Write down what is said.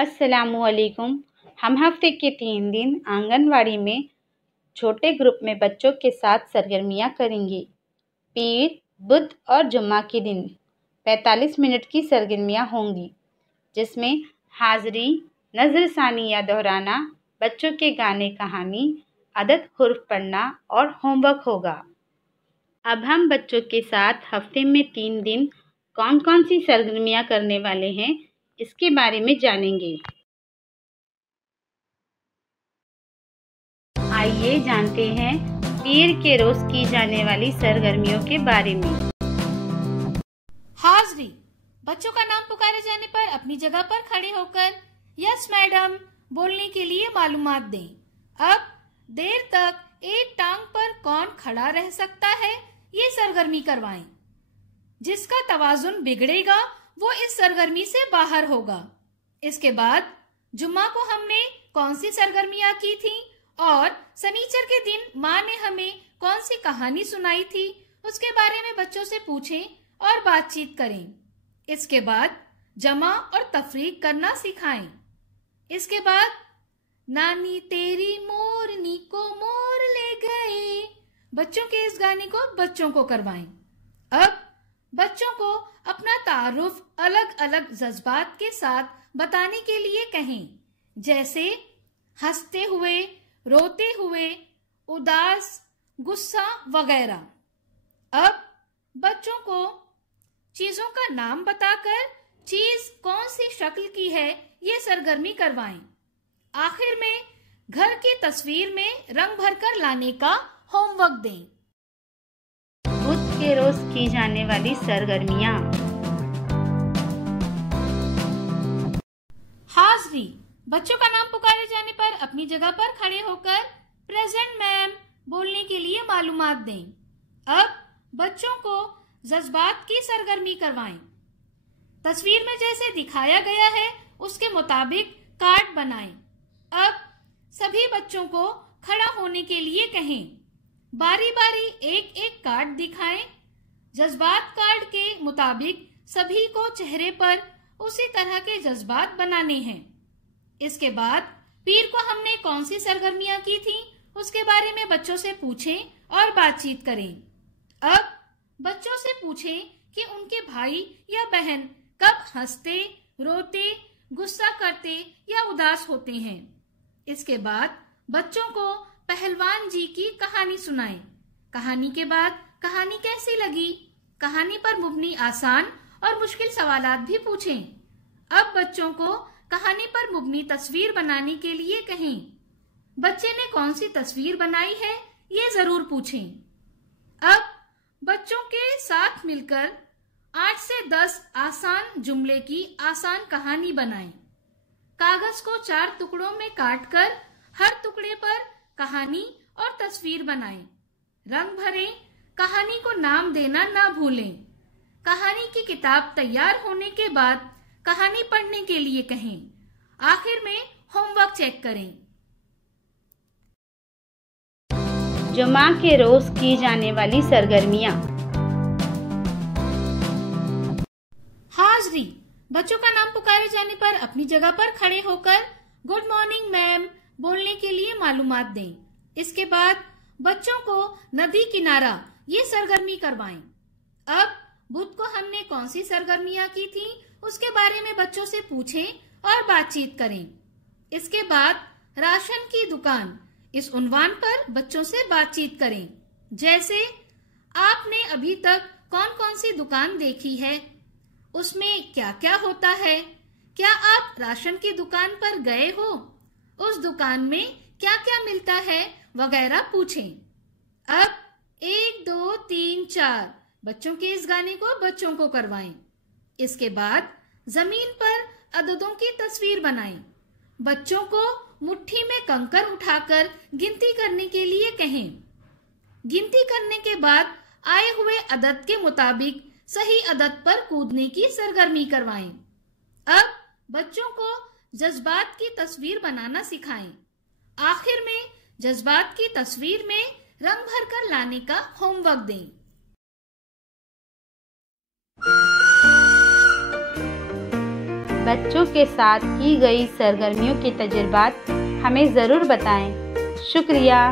अस्सलामुअलैकुम। हम हफ्ते के 3 दिन आंगनवाड़ी में छोटे ग्रुप में बच्चों के साथ सरगर्मियाँ करेंगे। पीर, बुध और जुम्मा के दिन 45 मिनट की सरगर्मियाँ होंगी, जिसमें हाज़री, नज़रसानी या दोहराना, बच्चों के गाने कहानी, अदद हुर्फ पढ़ना और होमवर्क होगा। अब हम बच्चों के साथ हफ्ते में 3 दिन कौन कौन सी सरगर्मियाँ करने वाले हैं, इसके बारे में जानेंगे। आइए जानते हैं पीर के रोज की जाने वाली सरगर्मियों के बारे में। हाज़री, बच्चों का नाम पुकारे जाने पर अपनी जगह पर खड़े होकर यस मैडम बोलने के लिए मालूमात दें। अब देर तक एक टांग पर कौन खड़ा रह सकता है, ये सरगर्मी करवाएं। जिसका तवाजुन बिगड़ेगा वो इस सरगर्मी से बाहर होगा। इसके बाद जुम्मा को हमने कौन सी सरगर्मियां की थी और शनिचर के दिन माँ ने हमें कौन सी कहानी सुनाई थी, उसके बारे में बच्चों से पूछें और बातचीत करें। इसके बाद जमा और तफरीक करना सिखाएं। इसके बाद नानी तेरी मोरनी को मोर ले गए, बच्चों के इस गाने को बच्चों को करवाएं। अब बच्चों को अपना तारुफ अलग अलग जज्बात के साथ बताने के लिए कहें, जैसे हंसते हुए, रोते हुए, उदास, गुस्सा वगैरह। अब बच्चों को चीजों का नाम बताकर चीज कौन सी शक्ल की है ये सरगर्मी करवाएं। आखिर में घर की तस्वीर में रंग भरकर लाने का होमवर्क दें। बुध के रोज की जाने वाली सरगर्मियाँ। हाज़री, बच्चों का नाम पुकारे जाने पर अपनी जगह पर खड़े होकर प्रेजेंट मैम बोलने के लिए मालूमात दें। अब बच्चों को जज्बात की सरगर्मी करवाएं। तस्वीर में जैसे दिखाया गया है उसके मुताबिक कार्ड बनाएं। अब सभी बच्चों को खड़ा होने के लिए कहें। बारी बारी एक एक कार्ड दिखाएं। जज्बात कार्ड के मुताबिक सभी को चेहरे पर उसी तरह के जज्बात बनाने हैं। इसके बाद पीर को हमने कौन सी सरगर्मियां की थी उसके बारे में बच्चों से पूछें और बातचीत करें। अब बच्चों से पूछें कि उनके भाई या बहन कब हंसते, रोते, गुस्सा करते या उदास होते हैं। इसके बाद बच्चों को पहलवान जी की कहानी सुनाएं। कहानी के बाद कहानी कैसी लगी, कहानी पर मुबनी आसान और मुश्किल सवालात भी पूछें। अब बच्चों को कहानी पर मुबनी तस्वीर बनाने के लिए कहें। बच्चे ने कौन सी तस्वीर बनाई है ये जरूर पूछें। अब बच्चों के साथ मिलकर 8 से 10 आसान जुमले की आसान कहानी बनाएं। कागज को 4 टुकड़ों में काटकर हर टुकड़े पर कहानी और तस्वीर बनाएं। रंग भरें। कहानी को नाम देना ना भूलें। कहानी की किताब तैयार होने के बाद कहानी पढ़ने के लिए कहें। आखिर में होमवर्क चेक करें। जुमा के रोज की जाने वाली सरगर्मियाँ। हाज़री, बच्चों का नाम पुकारे जाने पर अपनी जगह पर खड़े होकर गुड मॉर्निंग मैम बोलने के लिए मालूमात दें। इसके बाद बच्चों को नदी किनारा ये सरगर्मी करवाएं। अब बुध को हमने कौन सी सरगर्मियां की थी उसके बारे में बच्चों से पूछें और बातचीत करें। इसके बाद राशन की दुकान इस उन्वान पर बच्चों से बातचीत करें, जैसे आपने अभी तक कौन कौन सी दुकान देखी है, उसमें क्या क्या होता है, क्या आप राशन की दुकान पर गए हो, उस दुकान में क्या क्या मिलता है वगैरह पूछें। अब 1 2 3 4 बच्चों के इस गाने को बच्चों को करवाएं। इसके बाद जमीन पर अददों की तस्वीर बनाएं। बच्चों को मुट्ठी में कंकर उठाकर गिनती करने के लिए कहें। गिनती करने के बाद आए हुए अदद के मुताबिक सही अदद पर कूदने की सरगर्मी करवाएं। अब बच्चों को जज्बात की तस्वीर बनाना सिखाएं। आखिर में जज्बात की तस्वीर में रंग भरकर लाने का होमवर्क दें। बच्चों के साथ की गई सरगर्मियों के तजुर्बात हमें ज़रूर बताएं। शुक्रिया।